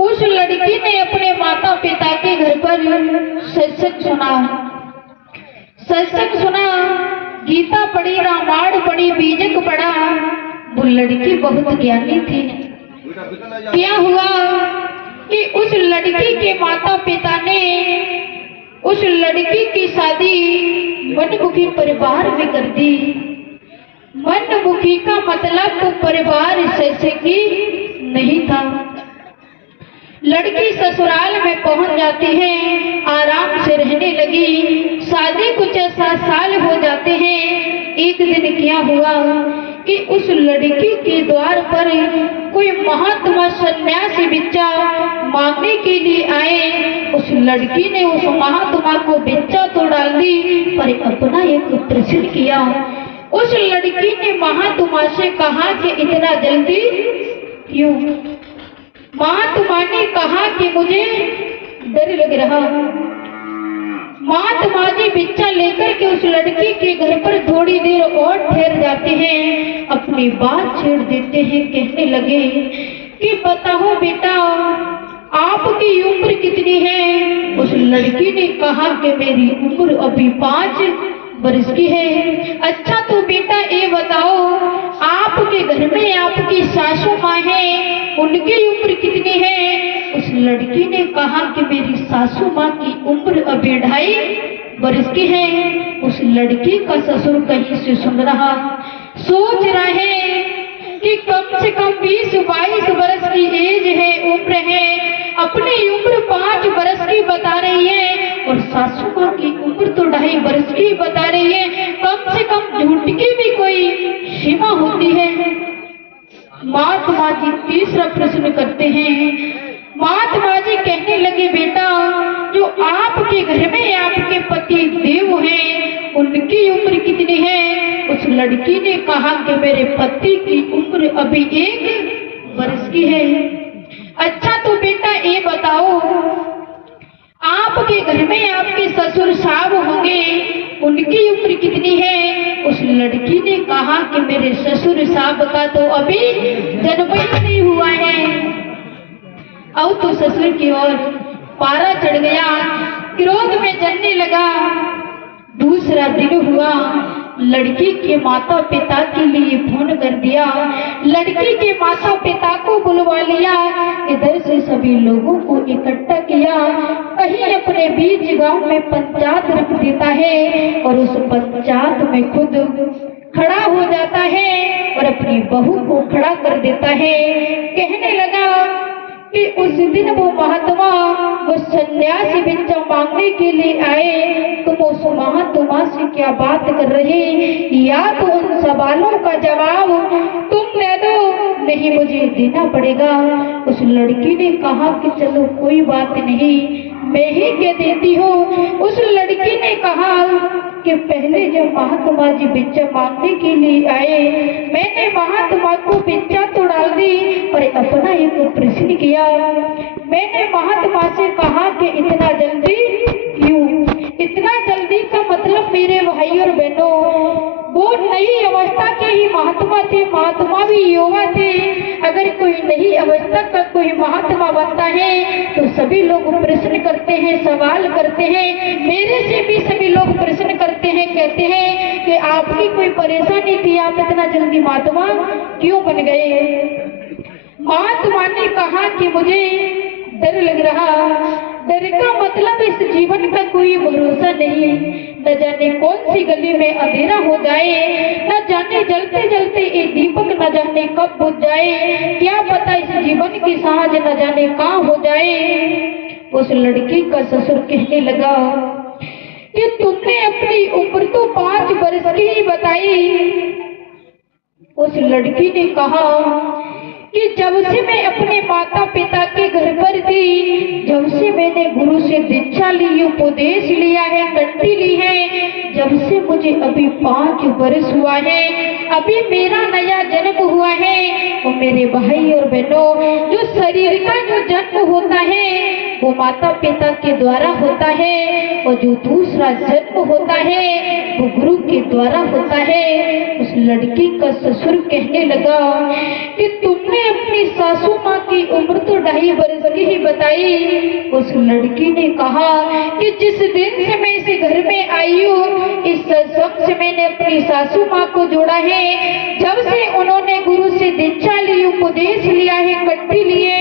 उस लड़की ने अपने माता पिता के घर पर सत्संग सुना, गीता पढ़ी, रामायण पढ़ी, बीजक पढ़ा। वो लड़की बहुत ज्ञानी थी। क्या हुआ कि उस लड़की के माता पिता ने उस लड़की की शादी मनमुखी परिवार में कर दी। मनमुखी का मतलब तो परिवार से की नहीं था। लड़की ससुराल में पहुंच जाती है, आराम से रहने लगी। शादी कुछ 7 साल हो जाते हैं। एक दिन क्या हुआ कि उस लड़की के द्वार पर कोई महात्मा सन्यासी भिक्षा मांगने के लिए आए। उस लड़की ने उस महात्मा को भिक्षा तो डाल दी, पर अपना एक प्रश्न किया। उस लड़की ने महात्मा से कहा कि इतना जल्दी क्यों? महात्मा ने कहा कि मुझे डर लग रहा। महात्मा जी भिक्षा लेकर के उस लड़की के घर पर थोड़ी देर और ठहर जाते हैं, अपनी बात छेड़ देते हैं। कहने लगे कि बताओ बेटा, आपकी उम्र कितनी है? उस लड़की ने कहा कि मेरी उम्र अभी 5 वर्ष की है। अच्छा तो बेटा ये बताओ, आपके घर में आपकी सासू माँ है, उनकी उम्र कितनी है? उस लड़की ने कहा कि मेरी सासू माँ की उम्र अभी 2.5 वर्ष की है। उस लड़की का ससुर कहीं से सुन रहा, सोच रहा है कि कम से कम 20-22 वर्ष की एज है, उम्र है। अपनी उम्र 5 वर्ष की बता रही है और सासू माँ की उम्र तो 2.5 वर्ष की बता रही है। कम से कम झूठ की भी कोई सीमा होती है। महात्मा जी तीसरा प्रश्न करते हैं। महात्मा जी कहने लगे बेटा, जो आपके घर में आपके पति देव हैं, उनकी उम्र कितनी है? उस लड़की ने कहा कि मेरे पति की उम्र अभी 1 वर्ष की है। अच्छा तो बेटा ये बताओ, आपके घर में आपके ससुर साहब होंगे, उनकी उम्र कितनी है? उस लड़की ने कहा कि मेरे ससुर साहब का तो अभी जन्म ही नहीं हुआ है। अब तो ससुर की ओर पारा चढ़ गया, क्रोध में जलने लगा। दूसरा दिन हुआ, लड़की के माता पिता के लिए फोन कर दिया। लड़की के माता पिता को बुलवा लिया, इधर से सभी लोगों को इकट्ठा किया। कहीं अपने बीच गांव में पंचायत रख देता है और उस पंचायत में खुद खड़ा हो जाता है और अपनी बहू को खड़ा कर देता है। कहने लगा कि उस दिन वो महात्मा वो सन्यासी भिक्षा मांगने के लिए आए, तुम उस महात्मा से क्या बात कर रहे? या तो उन सवालों का जवाब तुम दे दो, नहीं मुझे देना पड़ेगा। उस लड़की ने कहा कि चलो कोई बात नहीं, मैं ही कह देती हूँ। उस लड़की ने कहा कि पहले जब महात्मा जी भिक्षा मांगने के लिए आए, मैंने महात्मा को भिक्षा तो डाल दी, पर अपना एक प्रश्न किया। मैंने महात्मा से कहा कि इतना जल्दी क्यों? इतना जल्दी का मतलब मेरे भाई और बहनों, वो नई अवस्था के ही महात्मा थे। महात्मा भी युवा थे। अगर कोई नई अवस्था का कोई महात्मा बनता है तो सभी लोग प्रश्न करते हैं, सवाल करते हैं। मेरे से भी सभी लोग प्रश्न करते हैं, कहते हैं कि आपकी कोई परेशानी थी, आप इतना जल्दी महात्मा क्यों बन गए? महात्मा ने कहा कि मुझे डर लग रहा। डर का मतलब इस जीवन का कोई भरोसा नहीं, न जाने कौन सी गली में अंधेरा हो जाए, न जाने जलते जलते ये दीपक न जाने कब बुझ जाए, क्या पता इस जीवन की सांझ न जाने कहाँ हो जाए। उस लड़की का ससुर कहने लगा कि तुमने अपनी उम्र तो 5 वर्ष की ही बताई। उस लड़की ने कहा कि जब से मैं अपने माता पिता के घर पर थी, जब से मैंने गुरु से दीक्षा ली, उपदेश लिया है, कंठी ली है, जब से मुझे अभी 5 वर्ष हुआ है, अभी मेरा नया जन्म हुआ है। और मेरे भाई और बहनों, जो शरीर का जो जन्म होता है वो माता पिता के द्वारा होता है, और जो दूसरा जन्म होता है वो गुरु के द्वारा होता है। उस लड़की का ससुर कहने लगा कि तुमने अपनी सासू माँ की उम्र तो 2.5 वर्ष ही बताई। उस लड़की ने कहा कि जिस दिन से मैं इस घर में आई हूँ, इस सत्संग से मैंने अपनी सासू माँ को जोड़ा है। जब से उन्होंने गुरु से दीक्षा ली, उपदेश लिया है, कट्टी लिए,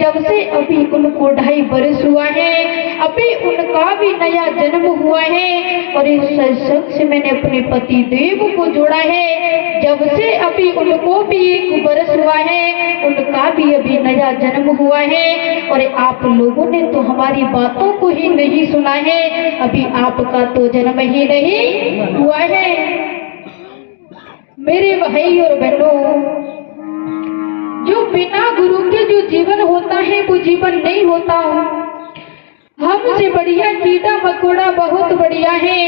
जब से अभी उनको 2.5 वर्ष हुआ है, अभी उनका भी नया जन्म हुआ है। और इस सत्संग से मैंने अपने पति देव को जोड़ा है। जब से अभी उनको भी 1 वर्ष हुआ है, उनका भी अभी नया जन्म हुआ है। और आप लोगों ने तो हमारी बातों को ही नहीं सुना है, अभी आपका तो जन्म ही नहीं हुआ है। मेरे भाई और बहनों, जो बिना गुरु के जो जीवन होता है वो जीवन नहीं होता। हमसे बढ़िया कीड़ा मकोड़ा बहुत बढ़िया है,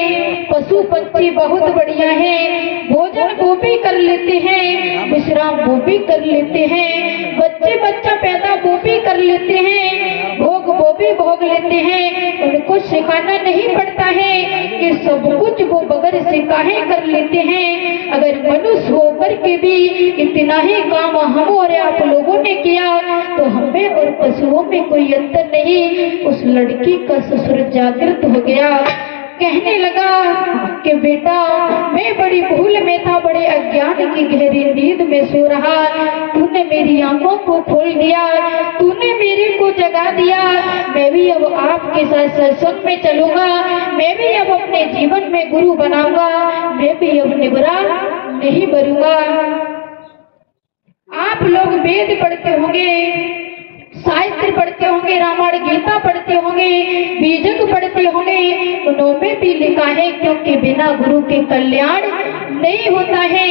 पशु पक्षी बहुत बढ़िया है, भोजन वो भी कर लेते हैं, विश्राम वो भी कर लेते हैं, बच्चा पैदा वो भी कर लेते हैं, भोग वो भी भोग लेते हैं। उनको सिखाना नहीं पड़ता है कि सब कुछ वो बगैर सिखाए कर लेते हैं। अगर मनुष्य होकर के भी इतना ही काम हम और आप लोगों ने किया तो हमें और पशुओं में कोई अंतर नहीं। उस लड़की का ससुर जागृत हो गया, कहने लगा कि बेटा, मैं बड़ी भूल में था, बड़े अज्ञान की गहरी नींद में सो रहा, तूने मेरी आंखों को खोल दिया, तूने मेरे को जगा दिया। मैं भी अब आपके साथ सत्संग में चलूंगा, मैं भी अब अपने जीवन में गुरु बनाऊंगा, मैं भी अब निबरा नहीं बनूंगा। आप लोग वेद पढ़ते होंगे, साहित्य पढ़ते होंगे, रामायण गीता पढ़ते होंगे, बीजक पढ़ते होंगे, उनमें भी लिखा है क्योंकि बिना गुरु के कल्याण नहीं होता है।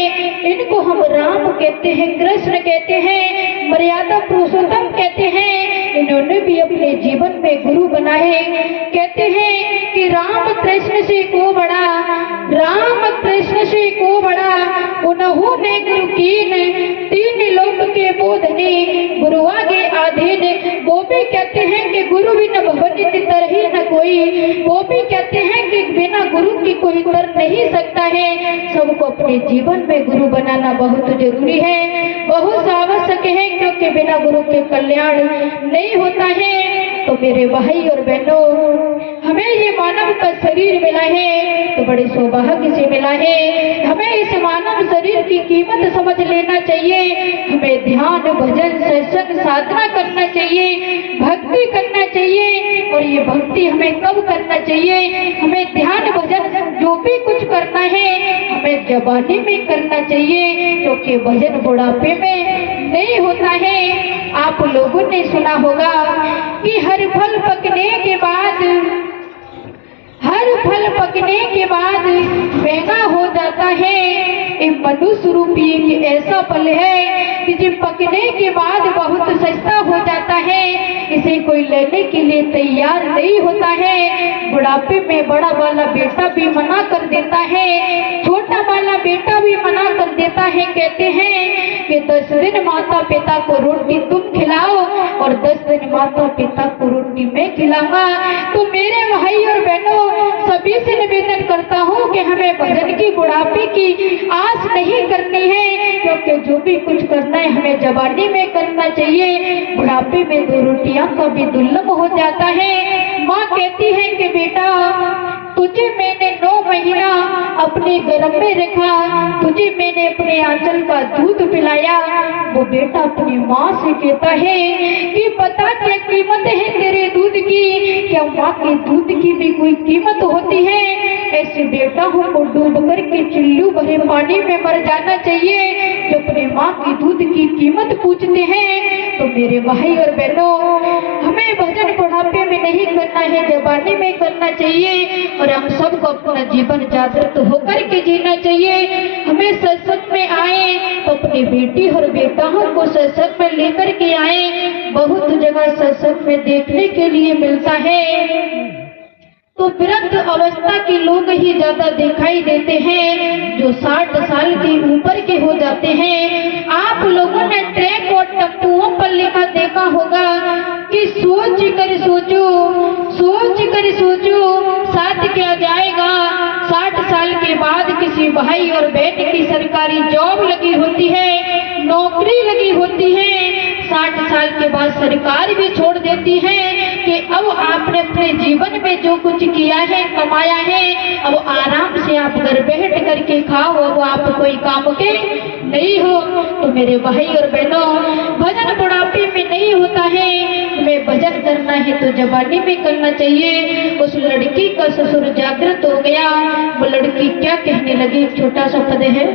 इनको हम राम कहते हैं, कृष्ण कहते हैं, मर्यादा पुरुषोत्तम कहते हैं। इन्होंने भी अपने जीवन में गुरु बनाए। कहते हैं कि राम कृष्ण से को बड़ा, राम कृष्ण से को बड़ा, उन्होंने गुरु कीन, 3 लोक के बोधने, गुरु आगे आधीन। वो भी कहते हैं कि गुरु बिना भवनित तरही न कोई, वो भी कहते हैं कि बिना गुरु की कोई कर नहीं सकता है। सबको अपने जीवन में गुरु बनाना बहुत जरूरी है, बहुत आवश्यक है, क्योंकि बिना गुरु के कल्याण नहीं होता है। तो मेरे भाई और बहनों, हमें ये मानव का शरीर मिला है तो बड़े सौभाग्य से मिला है। हमें इस मानव शरीर की कीमत समझ लेना चाहिए। हमें ध्यान, भजन, सत्संग, साधना करना चाहिए, भक्ति करना चाहिए। और ये भक्ति हमें कब करना चाहिए? हमें ध्यान, भजन जो भी कुछ करना है हमें जवानी में करना चाहिए, क्योंकि भजन बुढ़ापे में नहीं होता है। आप लोगों ने सुना होगा कि हर फल पकने के बाद, हर फल पकने के बाद महंगा हो जाता है। एक मनुष्य रूपी एक ऐसा फल है कि जो पकने के बाद बहुत सस्ता हो जाता है, इसे कोई लेने के लिए तैयार नहीं होता है। बुढ़ापे में बड़ा वाला बेटा भी मना कर देता है, छोटा वाला बेटा भी मना कर देता है। कहते हैं कि 10 दिन माता पिता को रोटी तुम खिलाओ और 10 दिन माता पिता को रोटी मैं खिलाऊंगा। तो मेरे भाई और बहनों, सभी से निवेदन करता हूँ कि हमें भजन की बुढ़ापे की आस नहीं करनी है, क्योंकि जो भी कुछ करना है हमें जवानी में करना चाहिए। बुढ़ापे में 2 रोटियां का भी दुर्लभ हो जाता है। माँ कहती है कि बेटा, तुझे मैंने 9 महीना अपने गर्भ में रखा, तुझे मैंने अपने आंचल का दूध पिलाया। वो बेटा अपनी माँ से कहता है कि पता क्या कीमत है तेरे दूध की, क्या माँ के दूध की भी कोई कीमत होती है? ऐसे बेटा को डूब करके चिल्लू भरे पानी में मर जाना चाहिए जो अपनी माँ की दूध की कीमत पूछते हैं। तो मेरे भाई और बहनों, हमें भजन बुढ़ापे में नहीं करना है, जवानी में करना चाहिए। और हम सबको अपना जीवन जागृत होकर के जीना चाहिए। हमें सत्संग में आए तो अपनी बेटी और बेटाओं को सत्संग में लेकर के आए। बहुत जगह सत्संग में देखने के लिए मिलता है तो वृद्ध अवस्था के लोग ही ज्यादा दिखाई देते हैं, जो 60 साल के ऊपर के हो जाते हैं। आप लोगों ने ट्रैक और टप्पुओं पर लिखा देखा होगा कि सोच कर सोचो, सोच कर सोचो, साथ क्या जाएगा। 60 साल के बाद किसी भाई और बहन की सरकारी जॉब लगी होती है, नौकरी लगी होती है, 60 साल के बाद सरकार भी छोड़ देती किया है, कमाया है, अब आराम से आप घर बैठ करके खाओ, अब आप कोई काम के नहीं हो। तो मेरे भाई और बहनों, भजन बुढ़ापे में नहीं होता है, हमें भजन करना है तो जवानी में करना चाहिए। उस लड़की का ससुर जागृत हो गया। वो लड़की क्या कहने लगी, छोटा सा पद है।